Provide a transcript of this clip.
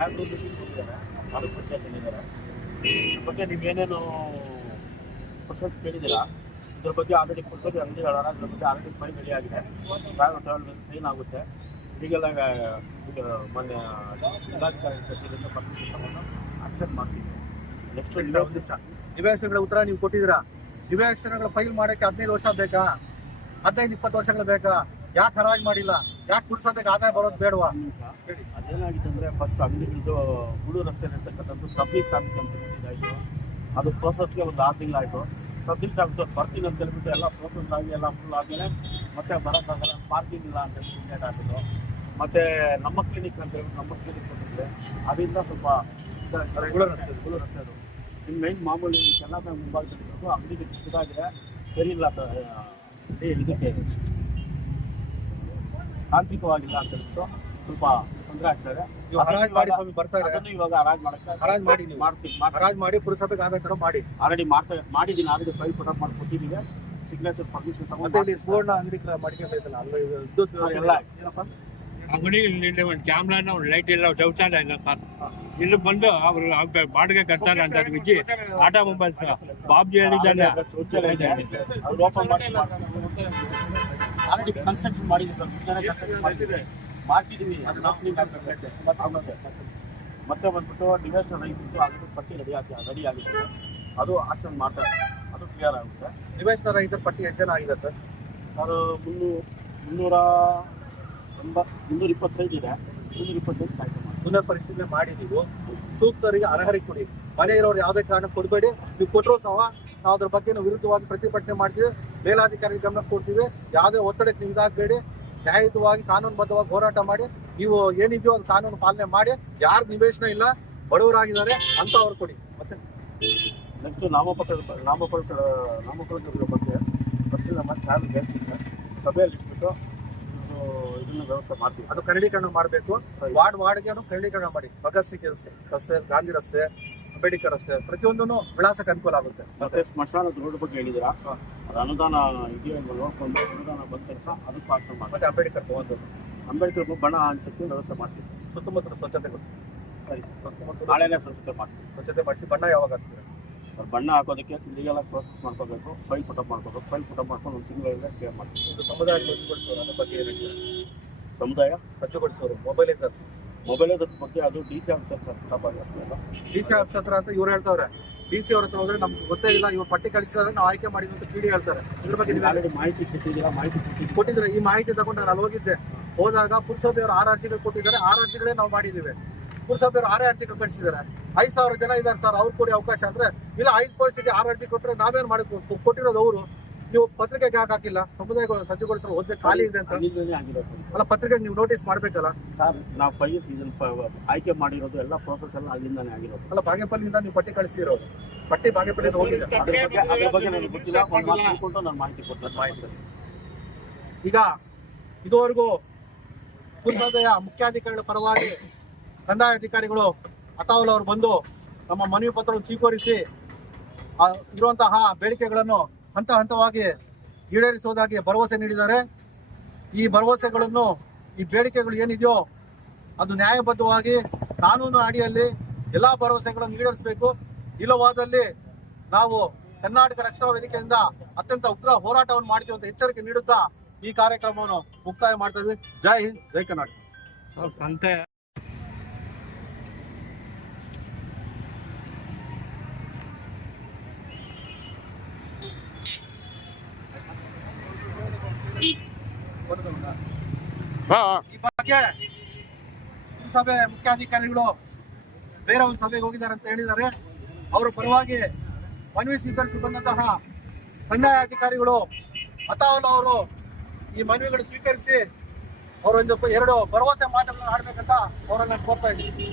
ಸಾಹೇಬರು ಮೀಟಿಂಗ್ ಹೋಗಿದ್ದಾರೆ, ತಾಲೂಕು ಪಂಚಾಯತ್ ಹೇಳಿದ್ದಾರೆ. ಇದ್ರ ಬಗ್ಗೆ ನೀವೇನೇನು ಕ್ವಶನ್ಸ್ ಕೇಳಿದ್ದೀರಾ, ಇದ್ರ ಬಗ್ಗೆ ಆಲ್ರೆಡಿ ಕೊಡ್ಬೋದು ಅಂಗಡಿಗಳ ಇದ್ರ ಬಗ್ಗೆ ಆಲ್ರೆಡಿ ಫೈಲ್ ರೆಡಿ ಆಗಿದೆ. ಸಾಹೇಬ್ ಸೈನ್ ಆಗುತ್ತೆ. ಈಗೆಲ್ಲ ಈಗ ಮೊನ್ನೆ ಜಿಲ್ಲಾಧಿಕಾರಿ ಕಚೇರಿಯಿಂದ ಪರ್ಮಿಷನ್ ತಗೊಂಡು ಆಕ್ಷನ್ ಮಾಡ್ತೀವಿ. ನೆಕ್ಸ್ಟ್ ನಿವೇಶನಗಳ ಉತ್ತರ ನೀವು ಕೊಟ್ಟಿದ್ದೀರಾ. ನಿವೇಶನಗಳ ಫೈಲ್ ಮಾಡೋಕ್ಕೆ 15 ವರ್ಷ ಬೇಕಾ? 15-20 ವರ್ಷಗಳು ಬೇಕಾ? ಯಾಕೆ ಹರಾಜು ಮಾಡಿಲ್ಲ? ಯಾಕೆ ಕುಡ್ಸೋದಕ್ಕೆ ಆದಾಯ ಬರೋದು ಬೇಡವಾ? ಅದೇನಾಗಿದೆ ಅಂದರೆ ಫಸ್ಟ್ ಅಂಗಡಿಗಳದ್ದು ಗುಡು ರಸ್ತೆ ಇರ್ತಕ್ಕಂಥದ್ದು ಸಬ್ಮಿಟ್ ಆಗುತ್ತೆ ಅಂತ ಹೇಳಿದ್ದಾಯಿತು. ಅದು ಪ್ರೋಸೆಸ್ಗೆ ಒಂದು 6 ತಿಂಗಳಾಯಿತು. ಸಬ್ಮಿಟ್ ಆಗುತ್ತೆ ಬರ್ತೀನಿ ಅಂತ ಹೇಳ್ಬಿಟ್ಟು ಎಲ್ಲ ಪ್ರೋಸೆಸ್ ಆಗಿ ಎಲ್ಲ ಫುಲ್ ಆದಮೇಲೆ ಮತ್ತೆ ಬರೋಕ್ಕಾಗಲ್ಲ, ಪಾರ್ಕಿಂಗ್ ಇಲ್ಲ ಅಂತ ಹೇಳಿ ಹಾಕಿದ್ದು. ಮತ್ತು ನಮ್ಮ ಕ್ಲಿನಿಕ್ ಅಂತ ಹೇಳ್ಬಿಟ್ಟು ನಮ್ಮ ಕ್ಲಿನಿಕ್ ಬಂದಿದೆ. ಅದರಿಂದ ಸ್ವಲ್ಪ ಗುಳು ರಸ್ತೆ ಅದು ನಿಮ್ಮ ಮೈನ್ ಮಾಮೂಲಿ ಚೆನ್ನಾಗಿ ಮುಂಭಾಗದಲ್ಲಿರೋದು ಅಂಗಡಿಗೆ ಚಿಕ್ಕದಾಗಿದೆ, ಸರಿ ಇಲ್ಲ ಇದಕ್ಕೆ ತಾಂತ್ರಿಕವಾಗಿಲ್ಲ ಅಂತ ಹೇಳ್ಬಿಟ್ಟು ಸ್ವಲ್ಪ ತೊಂದರೆ ಆಗ್ತದೆ. ಇವಾಗ ಹರಾಜು ಮಾಡಿ ಪುರಸಭೆಗೆ ಆದ ತರ ಮಾಡಿ ಆಲ್ರೆಡಿ ಮಾಡಿದ್ದೀನಿ. ಆಲ್ರೆಡಿ ಫೈಲ್ ಪುಟಪ್ ಮಾಡಿ ಕೊಟ್ಟಿದ್ದೀವಿ. ಸಿಗ್ನೇಚರ್ ಪರ್ಮಿಷನ್ ತಗೊಂಡು ಸುವರ್ಣ ಅಂಗಡಿ ಮಾಡ್ಕೊಂಡಿದ್ದಲ್ಲ ಅಲ್ಲ, ವಿದ್ಯುತ್ ಎಲ್ಲ ಏನಪ್ಪ ಅಂಗಡಿ ಒಂದು ಕ್ಯಾಮ್ರಾನ ಒಂದು ಲೈಟ್ ಎಲ್ಲ ಶೌಚಾಲಯ ಇಲ್ಲ ಸರ್. ಇಲ್ಲಿ ಬಂದು ಅವರು ಬಾಡಿಗೆ ಕಟ್ತಾರೆ ಅಂತ ಬಿಚ್ಚಿ ಆಟೋಮೊಬೈಲ್ಸ್ ಬಾಬ್ಜಿ ಹೇಳಿದ್ದಾನೆ ಶೌಚಾಲಯ ಇದೆ, ಅದು ಓಪನ್ ಮಾಡಿ ಆಲ್ರೆಡಿ ಕನ್ಸ್ಟ್ರಕ್ಷನ್ ಮಾಡಿದ್ದೀವಿ. ಮಾಡ್ತಿದ್ದೀವಿ ಅದು ಓಪನಿಂಗ್ ಆಗಬೇಕು. ಮತ್ತೆ ಬಂದ್ಬಿಟ್ಟು ನಿವೇಶನ ರೈತರು ಆಲ್ರೆಡಿ ಪಟ್ಟಿ ರೆಡಿ ಆಗಿದೆ. ಅದು ಆಕ್ಷನ್ ಮಾಡ್ತಾರೆ, ಅದು ಕ್ಲಿಯರ್ ಆಗುತ್ತೆ. ನಿವೇಶನ ರೈತರ ಪಟ್ಟಿ ಎಷ್ಟು ಜನ ಆಗಿದೆ ಸರ್? ಅದು 325 ಇದೆ. 325 ಕಾಯ್ದೆ ಮಾಡಿ ಪುನರ್ ಪರಿಶೀಲನೆ ಮಾಡಿ ನೀವು ಸೂಕ್ತರಿಗೆ ಅರ್ಹರಿಗೆ ಕೊಡಿ. ಮನೆ ಇರೋರು ಯಾವುದೇ ಕಾರಣ ಕೊಡಬೇಡಿ. ನೀವು ಕೊಟ್ಟರು ಸಹ ನಾವು ಅದ್ರ ಬಗ್ಗೆ ವಿರುದ್ಧವಾಗಿ ಪ್ರತಿಭಟನೆ ಮಾಡ್ತೀವಿ, ಮೇಲಾಧಿಕಾರಿ ಗಮನ ಕೊಡ್ತೀವಿ. ಯಾವುದೇ ಒತ್ತಡಕ್ಕೆ ನಿಮ್ದಾಗಬೇಡಿ. ನ್ಯಾಯಯುತವಾಗಿ ಕಾನೂನುಬದ್ಧವಾಗಿ ಹೋರಾಟ ಮಾಡಿ. ನೀವು ಏನಿದೆಯೋ ಅದು ಕಾನೂನು ಪಾಲನೆ ಮಾಡಿ. ಯಾರು ನಿವೇಶನ ಇಲ್ಲ ಬಡವರಾಗಿದ್ದಾರೆ ಅಂತ ಅವ್ರು ಕೊಡಿ. ಮತ್ತೆ ನೆಕ್ಸ್ಟ್ ನಾಮಫಲಕಗಳ ಬಗ್ಗೆ ಗೊತ್ತಿಲ್ಲ ಮತ್ತೆ ಸಭೆಯಲ್ಲಿ ಇಟ್ಬಿಟ್ಟು ಇದನ್ನ ವ್ಯವಸ್ಥೆ ಮಾಡ್ತೀವಿ. ಅದು ಕರಡೀಕರಣ ಮಾಡಬೇಕು. ವಾರ್ಡ್ಗೆ ಕರಡೀಕರಣ ಮಾಡಿ. ಭಗತ್ ಸಿಂಗ್ ರಸ್ತೆ, ಗಾಂಧಿ ರಸ್ತೆ, ಅಂಬೇಡ್ಕರ್ ರಸ್ತೆ ಪ್ರತಿಯೊಂದೂ ವಿಳಾಸಕ್ಕೆ ಅನುಕೂಲ ಆಗುತ್ತೆ. ಮತ್ತೆ ಸ್ಮಶಾನದ ರೋಡ್ ಬಗ್ಗೆ ಹೇಳಿದ್ದೀರಾ, ಅದು ಅನುದಾನ ಇದೆಯಲ್ಲ ನೋಡ್ಕೊಂಡು ಅನುದಾನ ಬಂದ ಕೆಲಸ ಅದಕ್ಕೂ ಆಕ್ಷನ್ ಮಾಡಿ. ಮತ್ತೆ ಅಂಬೇಡ್ಕರ್ ಬಣ್ಣ ಹಂಚಕ್ಕೆ ವ್ಯವಸ್ಥೆ ಮಾಡ್ತೀವಿ. ಸುತ್ತಮುತ್ತಲ ಸ್ವಚ್ಛತೆ ಸರಿ, ನಾಳೆನೇ ಸ್ವಚ್ಛತೆ ಮಾಡ್ತೀವಿ. ಸ್ವಚ್ಛತೆ ಮಾಡಿಸಿ ಬಣ್ಣ ಯಾವಾಗ ಹಾಕ್ತೀವಿ? ಬಣ್ಣ ಹಾಕೋದಕ್ಕೆ ಇಲ್ಲಿಗೆಲ್ಲ ಪ್ರೋಸೆಸ್ ಮಾಡ್ಕೋಬೇಕು. ಫೈಲ್ ಪುಟಪ್ ಮಾಡ್ಕೋಬೇಕು. ಫೈಲ್ ಪುಟಪ್ ಮಾಡ್ಕೊಂಡು ಒಂದು ತಿಂಗಳಿಂದ ಕ್ಲಿಯರ್ ಮಾಡ್ತೀವಿ. ಇದು ಸಮುದಾಯ ಸ್ವಚ್ಛಗೊಳಿಸೋರು ಅದ್ರ ಬಗ್ಗೆ ಏನು ಸಮುದಾಯ ಸ್ವಚ್ಛಗೊಳಿಸೋರು ಮೊಬೈಲ್ ಬಗ್ಗೆ ಅದು DC ಆಫೀಸರ್ DC ಆಫೀಸರ್ ಅಂತ ಇವ್ರು ಹೇಳ್ತಾವ್ರೆ. DC ಅವ್ರ ಹತ್ರ ಹೋದ್ರೆ ನಮ್ಗೆ ಗೊತ್ತೇ ಇಲ್ಲ, ಇವ್ರು ಪಟ್ಟಿ ಕಳಿಸಿದ್ರೆ ನಾವು ಆಯ್ಕೆ ಮಾಡಿದ್ವಿ ಅಂತ PD ಹೇಳ್ತಾರೆ. ಇದ್ರ ಬಗ್ಗೆ ಆಲ್ರೆಡಿ ಮಾಹಿತಿ ಕೊಟ್ಟಿದ್ರೆ ಈ ಮಾಹಿತಿ ತಗೊಂಡು ನಾನು ಅಲ್ಲಿ ಹೋಗಿದ್ದೆ. ಹೋದಾಗ ಪುರಸಭೆಯವರು 6 ಅರ್ಜಿಗಳು ಕೊಟ್ಟಿದ್ದಾರೆ. 6 ಅರ್ಜಿಗಳೇ ನಾವು ಮಾಡಿದ್ದೀವಿ. ಪುರಸಭೆಯವರು 6 ಅರ್ಜಿಗಳು ಕಳಿಸಿದ್ದಾರೆ. 5,000 ಜನ ಇದ್ದಾರೆ ಸರ್, ಅವ್ರು ಕೊಡಿ ಅವಕಾಶ ಅಂದ್ರೆ ಇಲ್ಲ. 5 ಪೋಸ್ಟಿಗೆ 6 ಅರ್ಜಿ ಕೊಟ್ಟರೆ ನಾವೇನು ಮಾಡಬೇಕು? ಕೊಟ್ಟಿರೋದು ಅವರು. ನೀವು ಪತ್ರಿಕೆಗೆ ಯಾಕೆ ಹಾಕಿಲ್ಲ? ಸಮುದಾಯಗಳು ಸಜ್ಜುಗೊಳಿಸಲು ಹೋದ್ರೆ ಖಾಲಿ ಇದೆ ಅಂತ ಅಲ್ಲ, ಪತ್ರಿಕೆಗೆ ನೀವು ನೋಟಿಸ್ ಮಾಡ್ಬೇಕಲ್ಲ ಸರ್. ನಾವು ಆಯ್ಕೆ ಮಾಡಿರೋದು ಎಲ್ಲ ಪ್ರೋಸೆಸ್ ಎಲ್ಲ ಅಲ್ಲಿಂದಾನೇ ಆಗಿರೋದು. ಅಲ್ಲ, ಬಾಗೇಪಲ್ಲಿಂದ ನೀವು ಪಟ್ಟಿ ಕಳಿಸಿರೋದು. ಪಟ್ಟಿ ಬಾಗೇಪಲ್ಲಿಂದ ಹೋಗಿದೆ. ಅದ್ರ ಬಗ್ಗೆ ನನಗೆ ಗೊತ್ತಿಲ್ಲ. ನಾನು ಮಾಹಿತಿ ಕೊಡ್ತೇನೆ. ಈಗ ಇದುವರೆಗೂ ಪುರಸಭೆಯ ಮುಖ್ಯಾಧಿಕಾರಿಗಳ ಪರವಾಗಿ ಕಂದಾಯ ಅಧಿಕಾರಿಗಳು ಅತಾವಲ್ ಅವರು ಬಂದು ತಮ್ಮ ಮನವಿ ಪತ್ರವನ್ನು ಸ್ವೀಕರಿಸಿ ಇರುವಂತಹ ಬೇಡಿಕೆಗಳನ್ನು ಹಂತ ಹಂತವಾಗಿ ಈಡೇರಿಸುವುದಾಗಿ ಭರವಸೆ ನೀಡಿದ್ದಾರೆ. ಈ ಭರವಸೆಗಳನ್ನು, ಈ ಬೇಡಿಕೆಗಳು ಏನಿದೆಯೋ ಅದು ನ್ಯಾಯಬದ್ಧವಾಗಿ ಕಾನೂನು ಅಡಿಯಲ್ಲಿ ಎಲ್ಲ ಭರವಸೆಗಳನ್ನು ಈಡೇರಿಸಬೇಕು. ಇಲ್ಲವಾದಲ್ಲಿ ನಾವು ಕರ್ನಾಟಕ ರಕ್ಷಣಾ ವೇದಿಕೆಯಿಂದ ಅತ್ಯಂತ ಉಗ್ರ ಹೋರಾಟವನ್ನು ಮಾಡ್ತೀವಿ ಅಂತ ಎಚ್ಚರಿಕೆ ನೀಡುತ್ತಾ ಈ ಕಾರ್ಯಕ್ರಮವನ್ನು ಮುಕ್ತಾಯ ಮಾಡ್ತಾ ಇದ್ವಿ. ಜೈ ಹಿಂದ್, ಜೈ ಕರ್ನಾಟಕ. ಈ ಬಗ್ಗೆ ಸಭೆ ಮುಖ್ಯಾಧಿಕಾರಿಗಳು ಬೇರೆ ಒಂದು ಸಭೆಗೆ ಹೋಗಿದ್ದಾರೆ ಅಂತ ಹೇಳಿದ್ದಾರೆ. ಅವರ ಪರವಾಗಿ ಮನವಿ ಸ್ವೀಕರಿಸಿ ಬಂದಂತಹ ಕಂದಾಯ ಅಧಿಕಾರಿಗಳು ಅತಾವಲ್ ಅವರು ಈ ಮನವಿಗಳು ಸ್ವೀಕರಿಸಿ ಅವರೊಂದು 2 ಭರವಸೆ ಮಾತುಗಳನ್ನು ಆಡ್ಬೇಕಂತ ಅವರನ್ನು ಕೋರ್ತಾ ಇದ್ದೀವಿ.